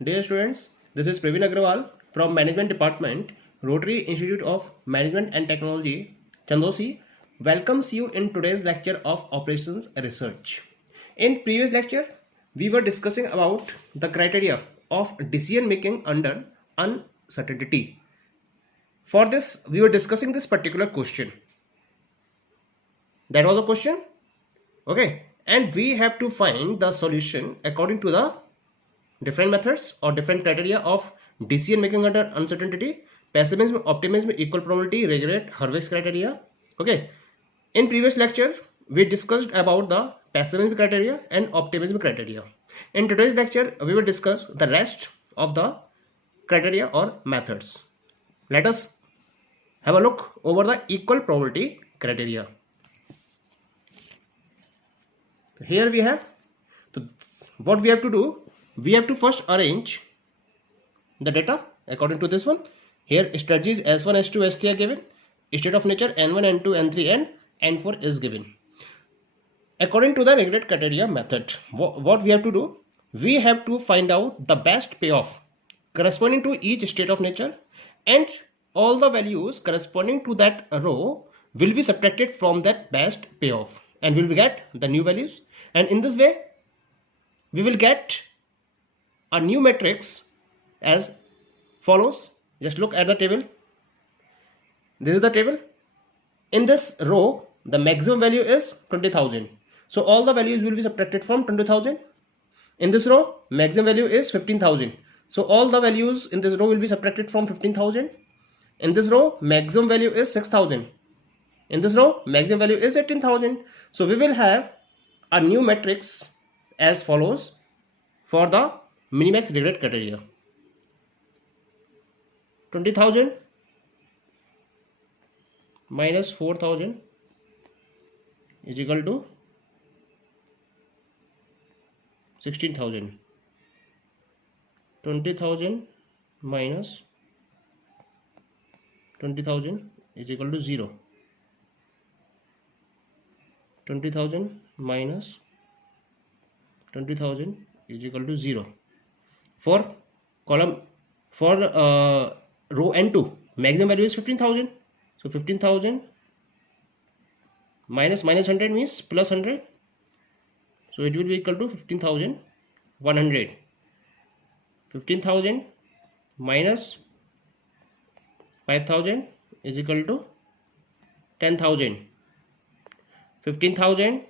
Dear students, this is Praveen Agrawal from Management Department, Rotary Institute of Management and Technology, Chandosi, welcomes you in today's lecture of Operations Research. In previous lecture, we were discussing about the criteria of decision making under uncertainty. For this, we were discussing this particular question. That was the question. Okay, and we have to find the solution according to the different methods or different criteria of decision making under uncertainty, pessimism, optimism, equal probability, regret, Hurwitz criteria. Okay, in previous lecture we discussed about the pessimism criteria and optimism criteria. In today's lecture we will discuss the rest of the criteria or methods. Let us have a look over the equal probability criteria. Here we have, so what we have to do, we have to first arrange the data according to this one. Here strategies S1, S2, S3 are given, state of nature N1, N2, N3 and N4 is given. According to the regret criteria method, what we have to do, we have to find out the best payoff corresponding to each state of nature, and all the values corresponding to that row will be subtracted from that best payoff and we will get the new values, and in this way we will get a new matrix as follows. Just look at the table. This is the table. In this row the maximum value is 20,000, so all the values will be subtracted from 20,000. In this row maximum value is 15,000, so all the values in this row will be subtracted from 15,000. In this row maximum value is 6,000. In this row maximum value is 18,000. So we will have a new matrix as follows for the minimax regret criteria. 20,000 minus 4,000 is equal to 16,000. 20,000 minus 20,000 is equal to 0. 20,000 minus 20,000 is equal to 0. For column, for row N2 maximum value is 15,000, so 15,000 minus 100 means plus 100, so it will be equal to 15,100. 15,000 minus 5,000 is equal to 10,000. 15,000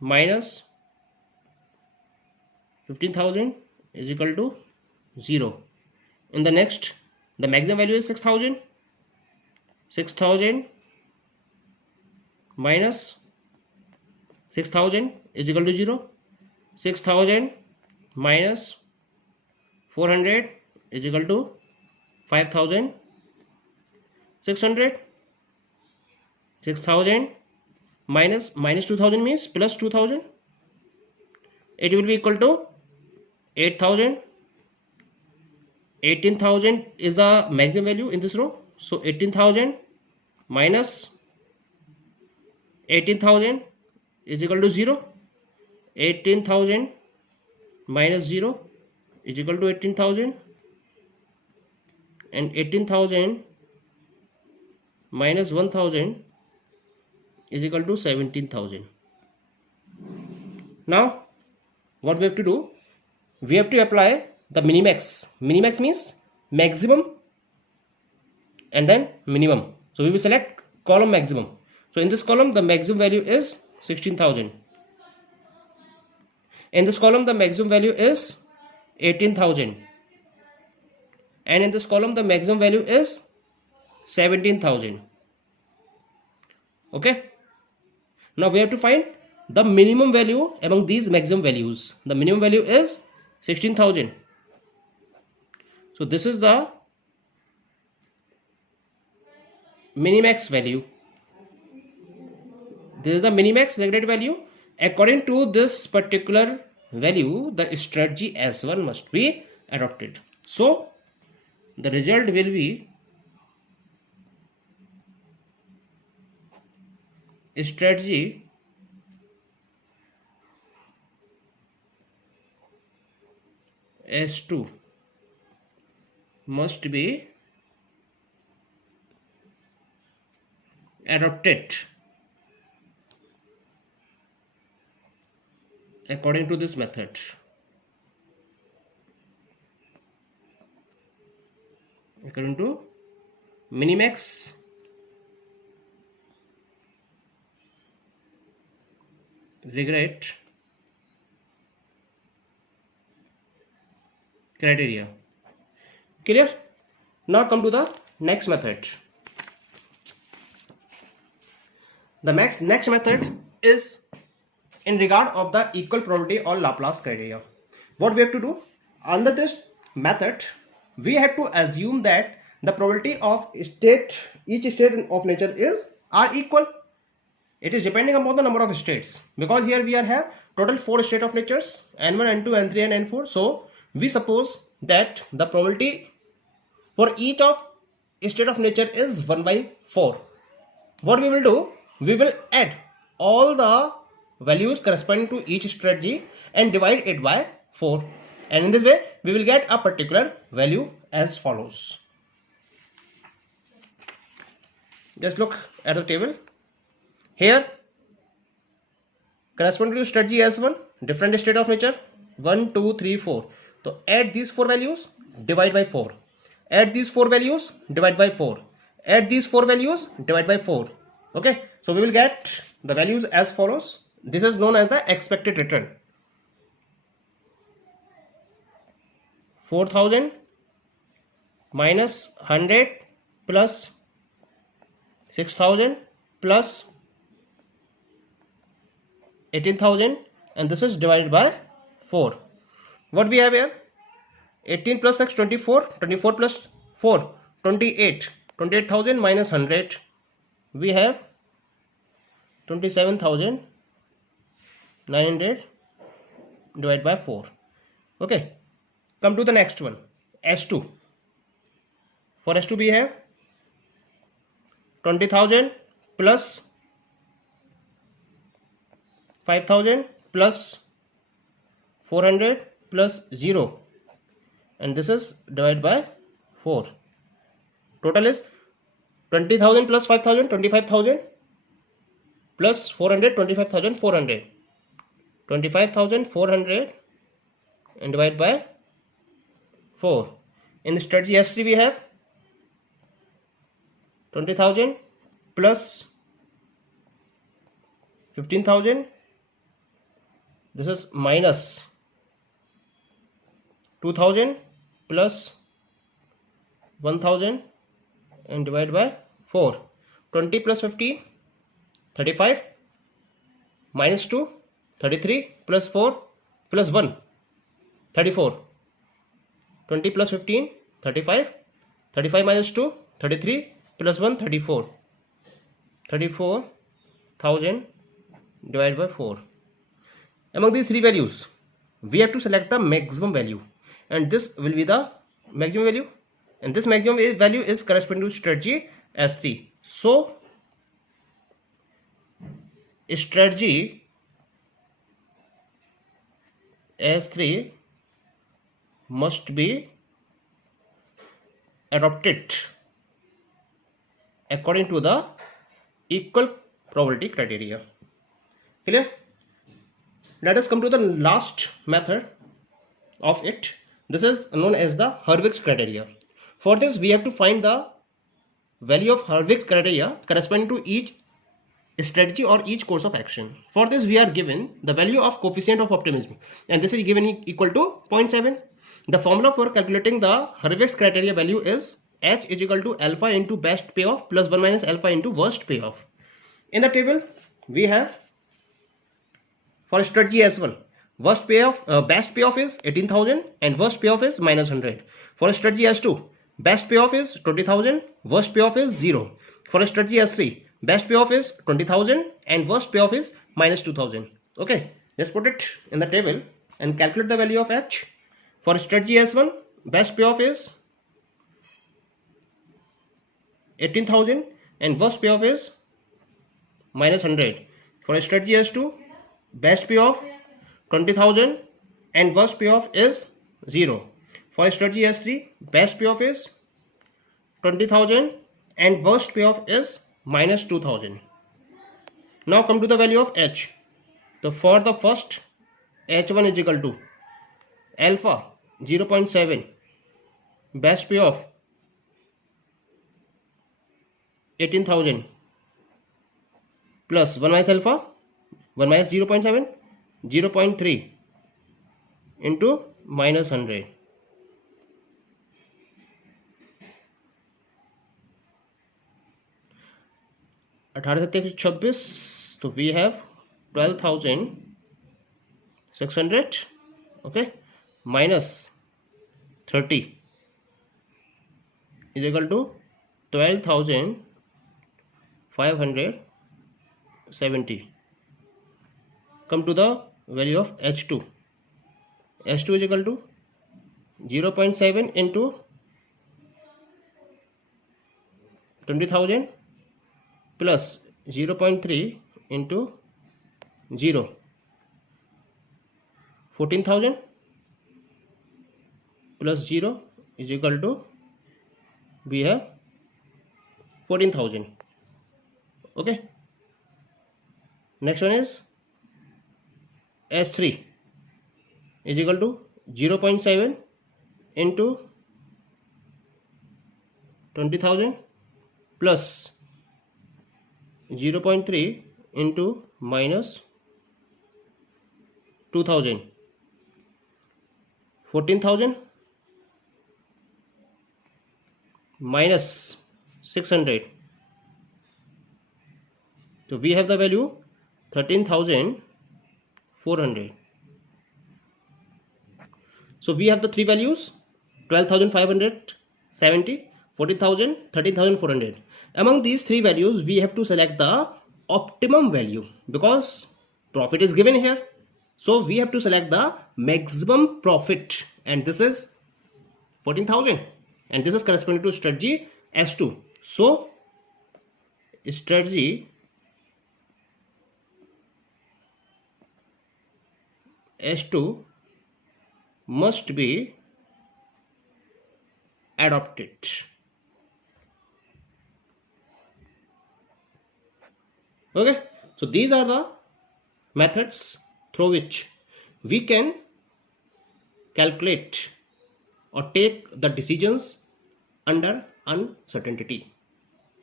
minus 15,000 is equal to 0. In the next, the maximum value is 6,000. 6,000 minus 6,000 is equal to 0. 6,000 minus 400 is equal to 5,600. 6,000 minus 2,000 means plus 2,000. It will be equal to 8,000. 18,000 is the maximum value in this row, so 18,000 minus 18,000 is equal to 0. 18,000 minus 0 is equal to 18,000, and 18,000 minus 1,000 is equal to 17,000. Now what we have to do, we have to apply the minimax. Minimax means maximum and then minimum. So we will select column maximum. So in this column the maximum value is 16,000. In this column the maximum value is 18,000, and in this column the maximum value is 17,000. Okay, now we have to find the minimum value among these maximum values. The minimum value is 16,000. So this is the minimax value. This is the minimax regret value. According to this particular value, the strategy S1 must be adopted. So the result will be strategy S2 must be adopted according to this method. According to Minimax regret criteria. Clear? Now come to the next method. The next method is in regard of the equal probability or Laplace criteria. What we have to do? Under this method, we have to assume that the probability of each state of nature are equal. It is depending upon the number of states, because here we have total 4 state of natures, n1, n2, n3 and n4. So we suppose that the probability for each of state of nature is 1 by 4. What we will do? We will add all the values corresponding to each strategy and divide it by 4, and in this way we will get a particular value as follows. Just look at the table. Here, corresponding to strategy S1, different state of nature 1, 2, 3, 4. So add these 4 values, divide by 4. Add these 4 values, divide by 4. Add these 4 values, divide by 4. Okay, so we will get the values as follows. This is known as the expected return. 4000 minus 100 plus 6000 plus 18,000, and this is divided by 4. What we have here? 18 plus 6, 24. 24 plus 4, 28. 28,000 minus 100. We have 27,900 divided by 4. Okay. Come to the next one. S2. For S2 we have 20,000 plus 5,000 plus 400 plus 0, and this is divided by 4. Total is 20,000 plus 5,000, 25,000 plus 400, 25,400. 25,400 and divide by 4. In the strategy S3 we have 20,000 plus 15,000. This is minus 2,000 plus 1,000 and divide by 4. 20 plus 15, 35, minus 2, 33, plus 4, plus 1, 34. 20 plus 15, 35, 35 minus 2, 33, plus 1, 34. 34,000 divided by 4. Among these 3 values, we have to select the maximum value, and this will be the maximum value, and this maximum value is corresponding to strategy S3. So strategy S3 must be adopted according to the equal probability criteria. Clear? Let us come to the last method of it. This is known as the Hurwitz criteria. For this, we have to find the value of Hurwitz criteria corresponding to each strategy or each course of action. For this, we are given the value of coefficient of optimism, and this is given equal to 0.7. The formula for calculating the Hurwitz criteria value is H is equal to alpha into best payoff plus 1 minus alpha into worst payoff. In the table, we have for strategy S1, best payoff is 18,000 and worst payoff is minus 100. For strategy S2, best payoff is 20,000, worst payoff is 0. For strategy S3, best payoff is 20,000 and worst payoff is minus 2,000. Okay, let's put it in the table and calculate the value of H. For strategy S1, best payoff is 18,000 and worst payoff is minus 100. For strategy S2, best payoff 20,000 and worst payoff is 0. For strategy S3, best payoff is 20,000 and worst payoff is minus 2,000. Now come to the value of H. So for the first, H1 is equal to alpha 0.7, best payoff 18,000 plus 1 minus alpha, 1 minus 0.7, 0.3 into minus 100. अठारह 26, so we have 12,600, okay, minus 30 is equal to 12,570. Come to the value of H2. H2 is equal to 0.7 into 20,000 plus 0.3 into 0, 14,000 plus 0 is equal to, we have 14,000. Okay, next one is S3 is equal to 0.7 into 20,000 plus 0.3 into minus 2,000, 14,000 minus 600. So we have the value 13,400. So we have the three values 12,570, 14,000, 13,400. Among these three values, we have to select the optimum value because profit is given here. So we have to select the maximum profit, and this is 14,000, and this is corresponding to strategy S2. So strategy S2 must be adopted. Okay, so these are the methods through which we can calculate or take the decisions under uncertainty.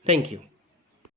Thank you.